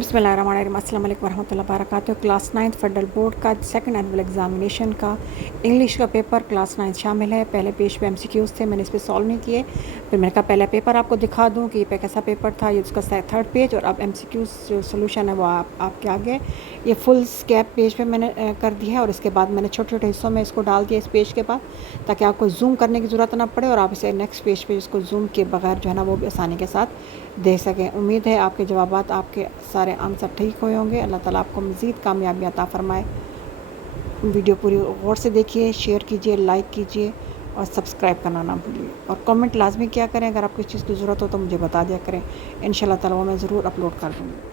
बिस्मिल्लाहिर्रहमानिर्रहीम अस्सलाम वालेकुम रहमतुल्लाहि वबरकातुहू। क्लास 9 फेडरल बोर्ड का सेकंड एनुअल एग्जामिनेशन का इंग्लिश का पेपर क्लास 9 शामिल है। पहले पेज पे एमसीक्यूज़ थे, मैंने इस पे सॉल्व नहीं किए। फिर मैंने कहा पहला पेपर आपको दिखा दूं कि ये कैसा पेपर था। ये उसका थर्ड पेज और अब एमसीक्यूज़ जो सोल्यूशन है वो आपके आगे। ये फुल स्कैप पेज पे मैंने कर दिया है और इसके बाद मैंने छोटे छोटे हिस्सों में इसको डाल दिया इस पेज के बाद, ताकि आपको जूम करने की ज़रूरत ना पड़े और आप इसे नेक्स्ट पेज पे इसको जूम के बगैर जो है ना वो भी आसानी के साथ दे सकें। उम्मीद है आपके जवाबात, आपके सारे आंसर ठीक हुए होंगे। अल्लाह ताला आपको मज़ीद कामयाबी अता फ़रमाए। वीडियो पूरी गौर से देखिए, शेयर कीजिए, लाइक कीजिए और सब्सक्राइब करना ना भूलिए और कमेंट लाजमी क्या करें। अगर आपको इस चीज़ की ज़रूरत हो तो मुझे बता दिया करें, इंशाल्लाह ताला वो मैं ज़रूर अपलोड कर दूँगी।